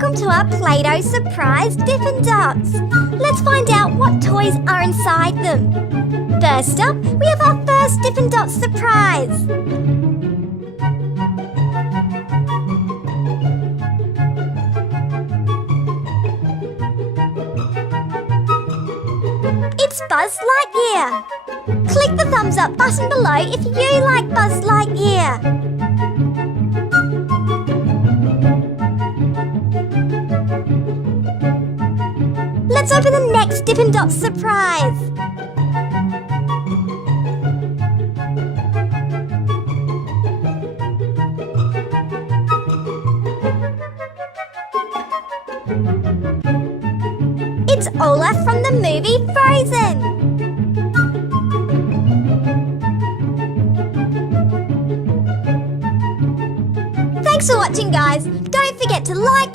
Welcome to our Play-doh surprise Dippin' Dots. Let's find out what toys are inside them. First up, we have our first Dippin' Dots surprise. It's Buzz Lightyear. Click the thumbs up button below if you like Buzz Lightyear. Let's open the next Dippin' Dots surprise. It's Olaf from the movie Frozen. Thanks for watching, guys. Don't forget to like,